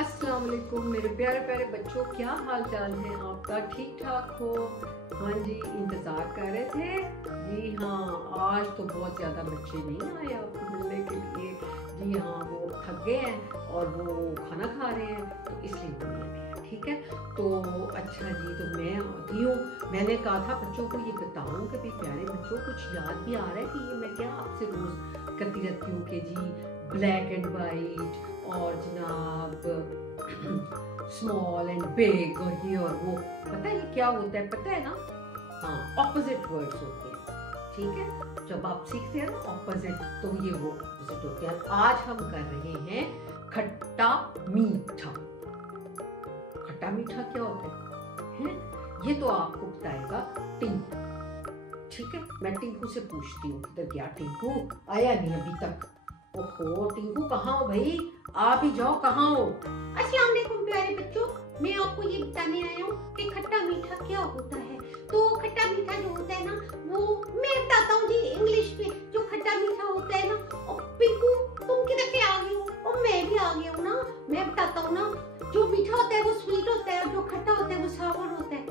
अस्सलाम वालेकुम मेरे प्यारे प्यारे बच्चों, क्या हाल चाल है आपका? ठीक ठाक हो? हाँ जी, इंतज़ार कर रहे थे। जी हाँ, आज तो बहुत ज़्यादा बच्चे नहीं आए आपको मिलने के लिए। जी हाँ, वो थक गए हैं और वो खाना खा रहे हैं, तो इसलिए वो नहीं आए। ठीक है, तो अच्छा जी, तो मैं आती हूँ। मैंने कहा था बच्चों को ये बताऊँ कि भाई प्यारे बच्चों, कुछ याद भी आ रहा है कि ये मैं क्या आपसे रोज़ करती रहती हूँ कि जी ब्लैक एंड वाइट और जनाब स्मॉल एंड बिग और ये और वो, पता है ये क्या होता है? पता है ना? हाँ, ऑपोजिट वर्ड्स होते हैं। ठीक है, जब आप सीखते हैं ना ऑपोजिट, तो ये वो ऑपोजिट होते हैं। आज हम कर रहे हैं खट्टा मीठा। खट्टा मीठा क्या होता है? ये तो आपको बताएगा टिंकू। ठीक है, मैं टिंकू से पूछती हूँ किधर गया टिंकू? आया नहीं अभी तक। ओहो टिंकू, कहाँ हो भाई? आप ही जाओ, कहाँ हो? अस्सलाम वालेकुम प्यारे बच्चों, मैं आपको ये बताने आया हूँ कि खट्टा मीठा क्या होता है। तो खट्टा मीठा जो होता है ना, वो मैं बताता हूँ जी इंग्लिश में। जो खट्टा मीठा होता है ना, और पिंकू तुम किधर से आ गई हो? और मैं भी आ गई हूँ ना। मैं बताता हूँ ना, जो मीठा होता है वो स्वीट होता है और जो खट्टा होता है वो सावर होता है।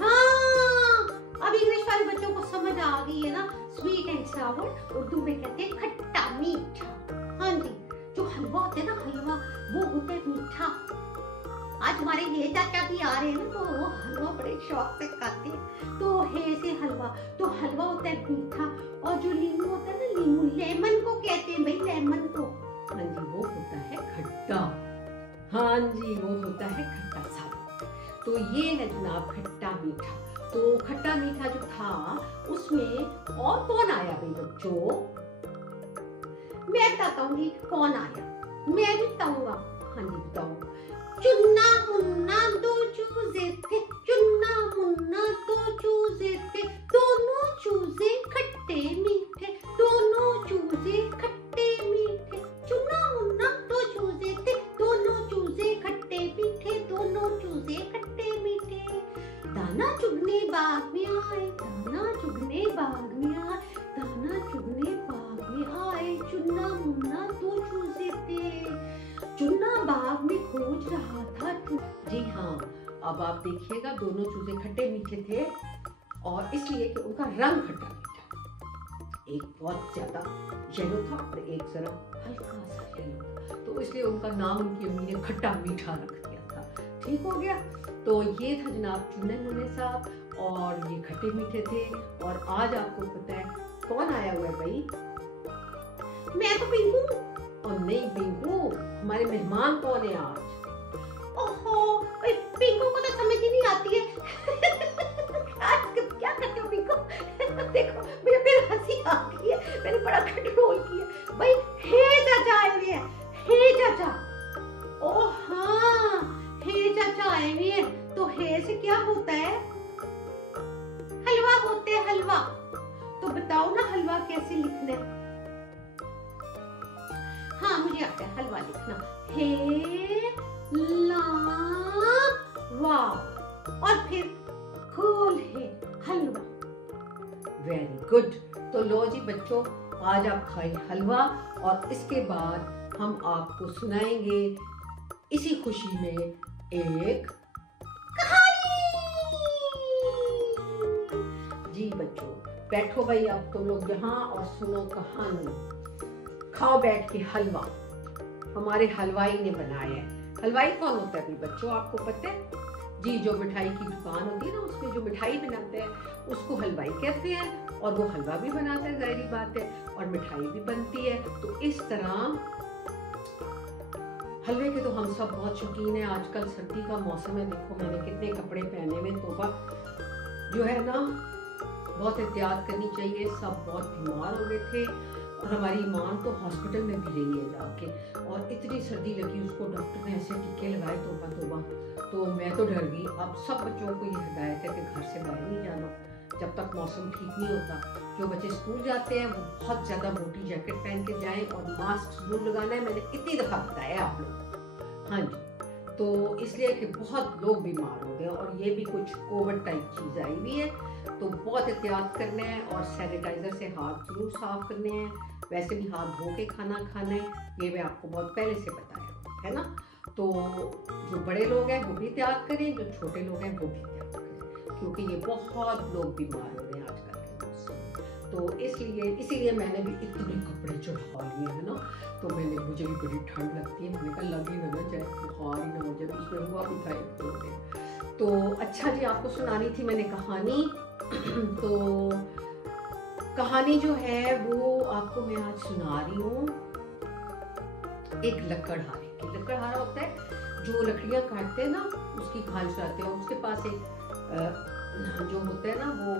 हाँ, अब इंग्लिश वाले बच्चों को समझ आ गई है ना। स्वीट एंड सावर उर्दू में कहते हैं खट्टा मीठा। हाँ जी, जो हलवा होता है ना, हलवा वो होता है मीठा। आज हमारे ये चाचा भी आ रहे हैं ना, तो वो हलवा बड़े शौक से खाते हैं। तो है से हलवा, तो हलवा होता है मीठा। और जो लीमू होता है ना, लीमू लेमन को कहते हैं भाई, लेमन को। हाँ जी, वो होता है खट्टा। हाँ जी, वो होता है खट्टा सावर। तो ये है जनाब खट्टा मीठा। तो खट्टा मीठा जो था उसमें और कौन आया भाई बच्चों? मैं बताता हूँ जी कौन आया। मैं भी बताऊंगा। हाँ जी, बताओ। चुन्ना मुन्ना दो चूजे थे, चुन्ना मुन्ना दो चूजे थे, दोनों चूजे खट्टे मीठे, दोनों चूजे खट्टे मीठे। चुन्ना मुन्ना दो चूजे थे, दोनों चूजे खट्टे मीठे, दोनों चूजे खट्टे मीठे। दाना चुगने बाग में आए, दाना चुगने बाग में आए, दाना चुगने बाग में आए। चुन्ना मुन्ना दो चूजे थे, चुन्ना बाग में खोज रहा था। जी हाँ, अब आप देखिएगा दोनों चूजे खट्टे मीठे थे, और इसलिए कि उनका रंग खट्टा मीठा। एक बहुत ज्यादा येलो था और एक जरा हल्का सा येलो था, तो इसलिए उनका नाम उनकी अम्मी ने खट्टा मीठा रख दिया था। ठीक हो गया। तो ये था जनाब चुन्ने मुन्ने साहब, और ये खट्टे मीठे थे। और आज आपको पता है कौन आया हुआ है भाई? मैं तो पिंकू। और नहीं पिंकू, हमारे मेहमान कौन है आज? ओहो, पिंकू को तो समझ ही नहीं आती है। क्या करते हो पिंकू? देखो मुझे फिर हंसी आ गई है, मैंने बड़ा कंट्रोल किया। भाई हे चाचा आए हुए हैं, हे चाचा। ओ हाँ, हे चाचा आए हुए हैं। तो हे से क्या होता है? हलवा होता है, हलवा। तो बताओ ना हलवा कैसे लिखना है? हाँ मुझे आता है हलवा लिखना। हे ला वा, और फिर खोल है हलवा। Very good. तो लो जी बच्चों, आज आप खाए हलवा, और इसके बाद हम आपको सुनाएंगे इसी खुशी में एक कहानी। जी बच्चों, बैठो भाई, अब तुम लोग यहाँ और सुनो कहानी। खाओ बैठ के हलवा। हमारे हलवाई ने बनाया है। हलवाई कौन होता है बच्चों, आपको पता है? जी, जो मिठाई की दुकान होती है ना, उसमें जो मिठाई बनाते हैं उसको हलवाई कहते हैं, और वो हलवा भी बनाता है, जाहिर बात है, और मिठाई भी बनती है। तो इस तरह हलवे के तो हम सब बहुत शौकीन हैं। आजकल सर्दी का मौसम है, देखो मैंने कितने कपड़े पहने में, तोबा जो है ना, बहुत एहतियात करनी चाहिए। सब बहुत बीमार हो गए थे, और हमारी ईमान तो हॉस्पिटल में भी रही है जाके, और इतनी सर्दी लगी उसको, डॉक्टर ने ऐसे टीके लगाए, तोबा तोबा। तो मैं तो डर गई। अब सब बच्चों को ये हिदायत है कि घर से बाहर नहीं जाना जब तक मौसम ठीक नहीं होता। जो बच्चे स्कूल जाते हैं वो बहुत ज़्यादा मोटी जैकेट पहन के जाएं, और मास्क जरूर लगाना है, मैंने इतनी दफ़ा बताया आप लोग। हाँ जी, तो इसलिए कि बहुत लोग बीमार हो गए, और ये भी कुछ कोविड टाइप चीज़ आई हुई है, तो बहुत एहतियात करना है, और सैनिटाइज़र से हाथ जरूर साफ करने हैं। वैसे भी हाथ धो के खाना खाना है, ये मैं आपको बहुत पहले से बताया है ना। तो जो बड़े लोग हैं वो भी त्याग करें, जो छोटे लोग हैं वो भी त्याग करें, क्योंकि ये बहुत लोग बीमार हो रहे हैं आजकल के मौसम। तो इसीलिए मैंने भी इतने कपड़े चढ़ा लिए हैं ना। तो मुझे भी बड़ी ठंड लगती है, मैंने कहा लगी ना जाए, बुखार ही ना हो जाए, बीच में हुआ भी था 1-2 दिन। तो अच्छा जी, आपको सुनानी थी मैंने कहानी। तो कहानी जो है वो आपको मैं आज सुना रही हूँ एक लकड़हारे की। लकड़हारा होता है जो लकड़ियाँ काटते हैं ना, उसकी खाल चलाते हैं। उसके पास एक जो होता है ना वो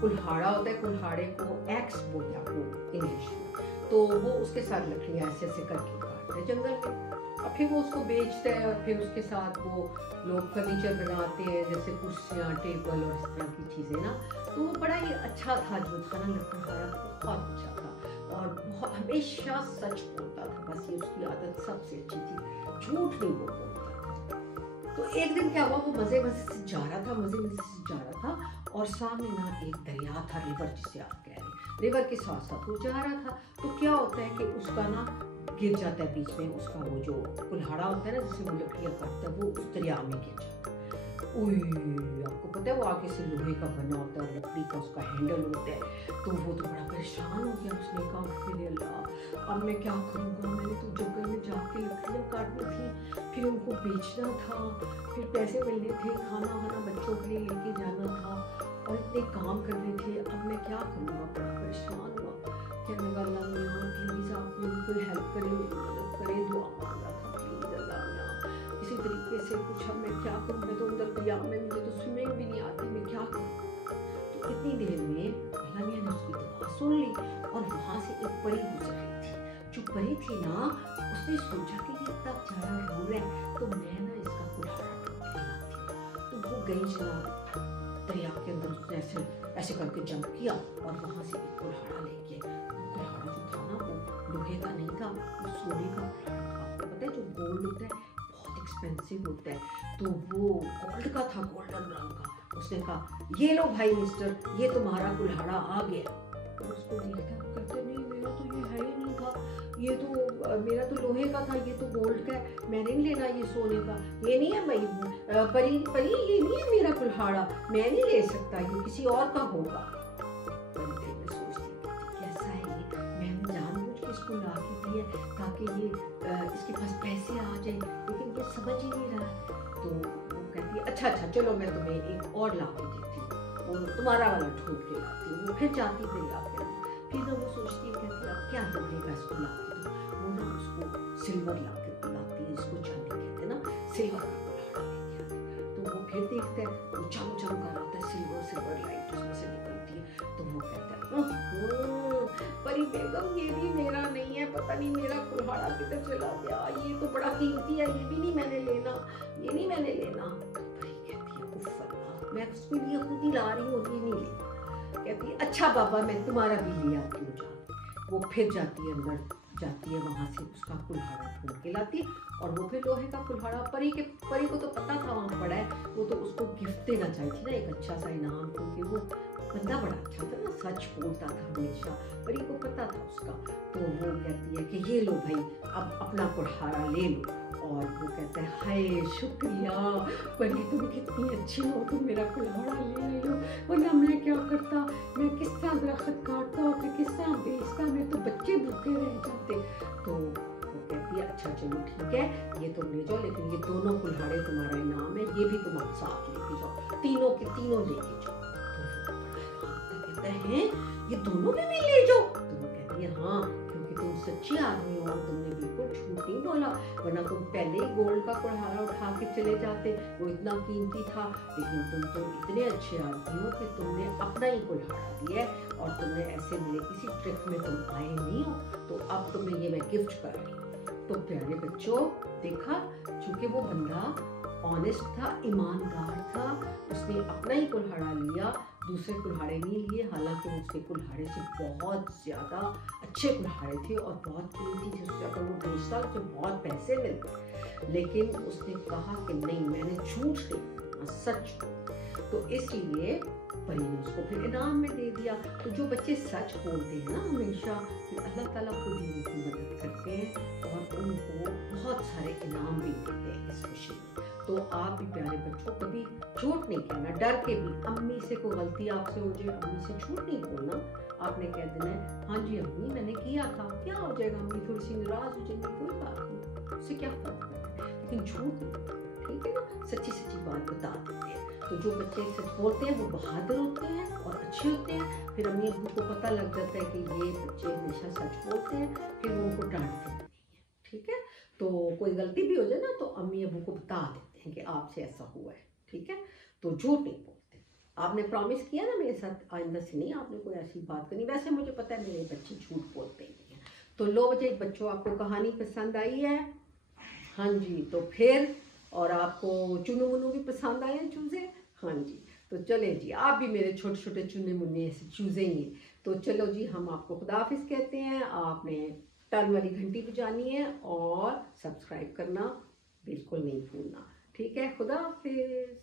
कुल्हाड़ा होता है, कुल्हाड़े को एक्स बोलते हैं आपको इंग्लिश में। तो वो उसके साथ लकड़ियाँ ऐसे ऐसे करके काटते हैं जंगल में, और फिर वो उसको बेचते हैं, और फिर उसके साथ वो लोग फर्नीचर बनाते हैं, जैसे कुर्सियाँ, टेबल और इस तरह की चीज़ें ना। तो वो बड़ा ही अच्छा था जो था ना लकड़हारा, बहुत अच्छा था और बहुत हमेशा सच बोलता था। बस ये उसकी आदत सबसे अच्छी थी, झूठ नहीं बोलता था। तो एक दिन क्या हुआ, वो मज़े से जा रहा था और सामने ना एक दरिया था, रिवर जिसे आप कह रहे हैं, रिवर के साथ साथ वो जा रहा था। तो क्या होता है कि उसका ना गिर जाता है बीच में, उसका वो जो कुल्हाड़ा होता है ना जिससे वो लकड़ियाँ काटता है, वो उस दरिया में गिर जाता है। आपको पता है वो आगे से लोहे का बना होता है, लकड़ी का उसका हैंडल होता है। तो वो तो बड़ा परेशान हो गया। उसने कहा फिर अल्लाह, अब मैं क्या करूँगा, मैंने तो जंगल में जाके लकड़ियाँ काटनी थी, फिर उनको बेचना था, फिर पैसे मिलने थे, खाना वाना बच्चों के लिए लेके जाना था, और इतने काम करने थे। अब मैं क्या करूँगा, बड़ा परेशान हुआ। कहने लगा अल्लाह मियाँ प्लीज़ आप मेरी कोई हेल्प करें, मेरी मदद करें। दुआ मांग रहा था, प्लीज़ अल्लाह मियाँ किसी तरीके से कुछ। अब मैं क्या करूँ, मैं तो अंदर दरिया में, मुझे तो स्विमिंग भी नहीं आती, मैं क्या करूँ। तो इतनी देर में अल्लाह मियाँ ने उसकी दुआ सुन ली, और वहाँ से एक परी गुजर रही थी। जो परी थी ना, उसने सोचा कि ये इतना बेचारा रो रहा है, तो मैं ना इसका कुल्हाड़ा ढूंढ के लाती हूँ। तो वो गई जनाब दरिया के अंदर, उसने ऐसे करके जंप किया और वहाँ से एक कुल्हाड़ा लेके। कुल्हाड़ा जो था ना वो लोहे का नहीं था, वो सोने का कुल्हाड़ा था। आपको पता है जो गोल्ड होता है बहुत एक्सपेंसिव होता है, तो वो गोल्ड का था, गोल्डन रंग का। उसने कहा ये लो भाई मिस्टर, ये तुम्हारा कुल्हाड़ा आ गया। तो उसको देखता कहते नहीं, मेरा तो ये है ही नहीं था, ये तो मेरा तो लोहे का था, ये तो गोल्ड का है, मैंने नहीं लेना ये सोने का, ये नहीं है भाई परी ये नहीं है मेरा कुल्हाड़ा, मैं नहीं ले सकता, ये किसी और का होगा। परी दिल में सोचती कैसा है ये, मैंने जानबूझ के इसको ला के दिया ताकि ये इसके पास पैसे आ जाए, लेकिन ये समझ ही नहीं रहा। तो वो कहती है अच्छा चलो मैं तुम्हें एक और ला के देती हूँ, और तुम्हारा वाला ढूंढ के लाती हूँ। वो फिर जाती दरिया के अंदर, फिर ना वो सोचती है, कहती है अब क्या लगेगा इसको ला के दो। वो ना उसको सिल्वर ला के लाती है, इसको चांदी कहते हैं ना, सिल्वर का कुल्हाड़ा लेके आती है। तो वो फिर देखता है वो चम कर रहा होता है, सिल्वर लाइट उसमें से निकलती है। तो वो कहता है परी बेगम ये भी मेरा नहीं है, पता नहीं मेरा कुल्हाड़ा किधर चला गया, ये तो बड़ा कीमती है, ये भी नहीं मैंने लेना, ये नहीं मैंने लेना। तो परी कहती है उफ अल्लाह, मैं उसके लिए खुद ही ला रही हूँ, ये नहीं लेना। कहती है अच्छा बाबा मैं तुम्हारा भी ले आती हूँ जा। वो फिर जाती है अंदर, जाती है वहाँ से उसका कुल्हाड़ा ढूंढ के लाती है, और वो फिर लोहे का कुल्हाड़ा। परी को तो पता था वहाँ पड़ा है, वो तो उसको गिफ्ट देना चाहती ना, एक अच्छा सा इनाम, क्योंकि वो बंदा बड़ा अच्छा था ना, सच बोलता था हमेशा, परी को पता था उसका। तो वो कहती है कि ये लो भाई अब अपना कुल्हाड़ा ले लो। और वो कहता है हाय शुक्रिया परी, तुम कितनी अच्छी हो, तुम मेरा कुल्हाड़ा ले रही हो, वरना मैं क्या करता, मैं किस तरह दरख्त काटता और फिर किस तरह बेचता, मैं तो बच्चे भूखे रह जाते। तो वो कहती है अच्छा चलो ठीक है, ये तुम ले जाओ, लेकिन ये दोनों कुल्हाड़े तुम्हारा इनाम है, ये भी तुम साथ लेके जाओ, तीनों के तीनों लेके जाओ। तो कहता है ये दोनों भी मैं ले जाओ। तो वो कहती है हाँ, क्योंकि तुम सच्ची आदमी हो, तुमने बिल्कुल झूठ नहीं बोला, वरना तुम पहले ही गोल्ड का कुल्हाड़ा उठा के चले जाते, वो इतना कीमती था। लेकिन तुम इतने अच्छे आदमी हो कि तुमने अपना ही कुल्हाड़ा दिया है, और तुमने ऐसे मेरे किसी ट्रिक में तुम आए नहीं हो, तो अब तुम्हें ये मैं गिफ्ट कर रही हूँ। तो प्यारे बच्चों देखा, चूंकि वो बंदा ऑनेस्ट था, ईमानदार था, उसने अपना ही कुल्हाड़ा लिया, दूसरे कुल्हाड़े नहीं लिए। हालांकि उसके कुल्हाड़े से बहुत ज़्यादा अच्छे कुल्हाड़े थे और बहुत कीमती थे, उससे अगर वो बेचता तो बहुत पैसे मिलते, लेकिन उसने कहा कि नहीं मैंने झूठ नहीं सच। तो इसलिए परी ने उसको फिर इनाम में दे दिया। तो जो बच्चे सच बोलते हैं ना हमेशा, फिर अल्लाह ताला खुद ही उनकी मदद करते हैं और उनको बहुत सारे इनाम भी देते हैं इस खुशी में। तो आप भी प्यारे बच्चों कभी झूठ नहीं कहना, डर के भी। अम्मी से कोई गलती आपसे हो जाए, अम्मी से झूठ नहीं बोलना। आपने कह देना है हाँ जी अम्मी मैंने किया था, क्या हो जाएगा, अम्मी थोड़ी सी नाराज हो जाएगी, कोई बात नहीं, उससे क्या फर्क पड़ता है, लेकिन झूठ नहीं बोलना, ठीक है ना। सच्ची सच्ची बात बता देते हैं। तो जो बच्चे सच बोलते हैं वो बहादुर होते हैं और अच्छे होते हैं। फिर अम्मी अब्बू को पता लग जाता है कि ये बच्चे हमेशा सच बोलते हैं, फिर वो उनको डांटते नहीं है, ठीक है। तो कोई गलती भी हो जाए ना तो अम्मी अब्बू को बता देते हैं कि आपसे ऐसा हुआ है, ठीक है। तो झूठ नहीं बोलते। आपने प्रॉमिस किया ना मेरे साथ आइंदा से नहीं आपने कोई ऐसी बात करनी। वैसे मुझे पता है मेरे बच्चे झूठ बोलते नहीं हैं। तो लो बच्चे, बच्चों आपको कहानी पसंद आई है? हाँ जी। तो फिर और आपको चुनु मुन्नू भी पसंद आए हैं, चूजे? हाँ जी। तो चले जी, आप भी मेरे छोटे छोटे चुने मुन्ने ऐसे चूजे ही हैं। तो चलो जी, हम आपको खुदाफिज कहते हैं। आपने टर्न वाली घंटी बजानी है और सब्सक्राइब करना बिल्कुल नहीं भूलना, ठीक है। खुदा हाफिज।